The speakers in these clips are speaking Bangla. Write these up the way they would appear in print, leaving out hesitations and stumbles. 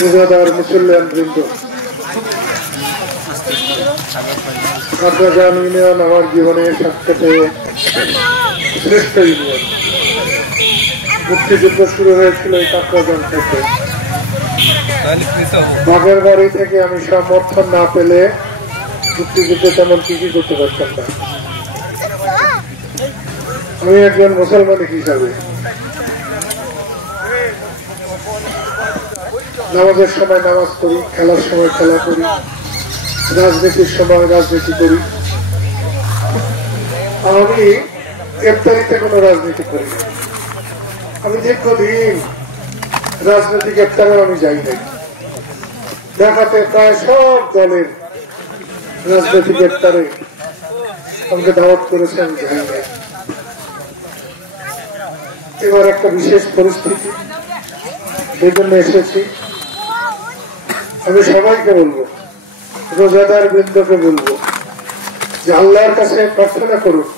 রোজাদার মুসল্লিয়ান বৃন্দ, কাকরাজান ইউনিয়ন আমার জীবনের সবথেকে শ্রেষ্ঠ ইউনিয়ন। মুক্তিযুদ্ধ শুরু হয়েছিল এই কাকরাজান থেকে। বাগের বাড়ি থেকে আমি সমর্থন না পেলে মুক্তিযুদ্ধে তেমন কিছু করতে পারতাম না। আমি একজন মুসলমান হিসাবে নামাজের সময় নামাজ করি, খেলার সময় খেলা করি, রাজনীতির সময় রাজনীতি করি। আমি গ্রেপ্তারিতে কোনো রাজনীতি করি না। আমি দীর্ঘদিন রাজনীতি গ্রেপ্তারে আমি যাই নাই। দেখাতে প্রায় সব দলের রাজনীতি গ্রেপ্তারে আমাকে দাওয়াত করেছে, আমি যাই নাই। এবার একটা বিশেষ পরিস্থিতি, সেই জন্য এসেছি। আমি সবাইকে বলবো, রোজাদার বৃন্দকে বলবো যে আল্লাহর কাছে প্রার্থনা করুন,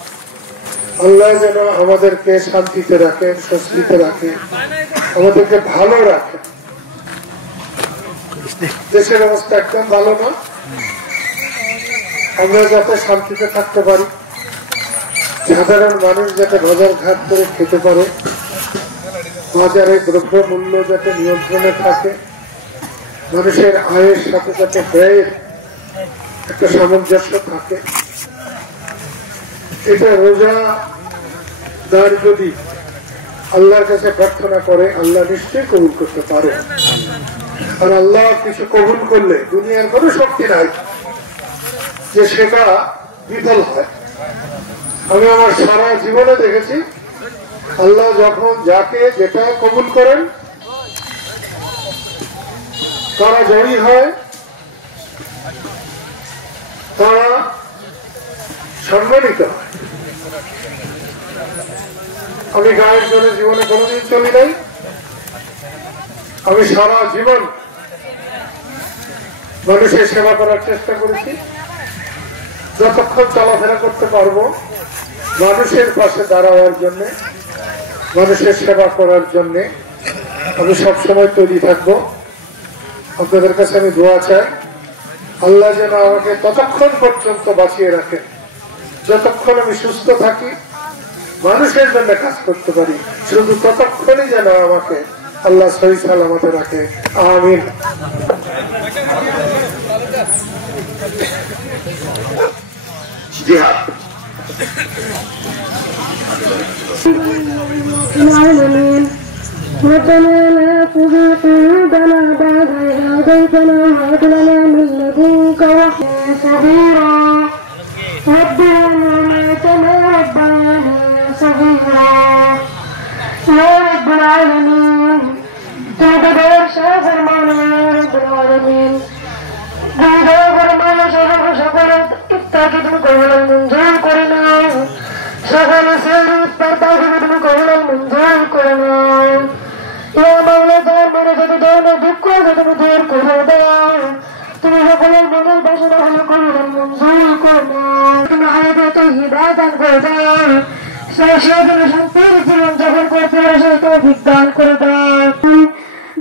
আল্লাহ যেন আমাদেরকে শান্তিতে রাখেন, স্বস্তিতে রাখেন, আমাদেরকে ভালো রাখেন। দেশের অবস্থা একদম ভালো না। আমরা যাতে শান্তিতে থাকতে পারি, সাধারণ মানুষ যাতে বাজার ঘাট করে খেতে পারে, বাজারে দ্রব্য মূল্য যাতে নিয়ন্ত্রণে থাকে, মানুষের আয়ের সাথে সাথে ব্যয়ের একটা সামঞ্জস্য থাকে, এটা রোজাদার যদি আল্লাহর কাছে প্রার্থনা করে আল্লাহ নিশ্চয়ই কবুল করতে পারে। আর আল্লাহ কিছু কবুল করলে দুনিয়ার কোনো শক্তি নাই যে সেটা বিফল হয়। আমি আমার সারা জীবনে দেখেছি আল্লাহ যখন যাকে যেটা কবুল করেন তারা জয়ী হয়, তারা সম্মানিত হয়। আমি গায়ের জন্য জীবনে কোনোদিন চলি নাই। আমি সারা জীবন মানুষের সেবা করার চেষ্টা করেছি। যতক্ষণ চলাফেরা করতে পারবো মানুষের পাশে দাঁড়াবার জন্য, মানুষের সেবা করার জন্য আমি সবসময় তৈরি থাকবো। আপনাদের কাছে আমি দোয়া চাই, আল্লাহ যেন আমাকে ততক্ষণ পর্যন্ত বাঁচিয়ে রাখেন যতক্ষণ আমি সুস্থ থাকি, মানুষের জন্য কাজ করতে পারি, শুধু ততক্ষণই যেন আমাকে আল্লাহ সহি সালামতে রাখে। আমিন। জিহাদ ربنا لا تزغ قلوبنا بعد إذ هديتنا وهب لنا من لدنك رحمة صغيرا رب ارحمهما كما ربياني صغيرا يا رب العالمين تقدر شاف المولى يا رب العالمين دعوة المولى شرف شكرت اتاكد مكولا المنزول كرنا شغل سيرت تاكد مكولا المنزول كرنا يا مولا دار من جد دون دكوا جد مدير كل دار তুমি সকলের মনের বাসনা হলো কবুল মঞ্জুর করো, তুমি হায়াতে তয়্যিবাত দান করে দাও, শাশ্বত শান্তির জীবন যাপন করতে সেই তৌফিক দান করে দাও।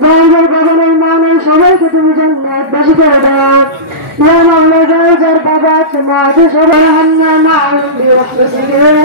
ভাইদের গগনের মানের সবাইকে তুমি জান্নাতবাসী করে দাও। ইয়া মাওলা যার যার বাবা আছে মা আছে সবাই হান্না মা'আহুম বিরহমাতিকা ইয়া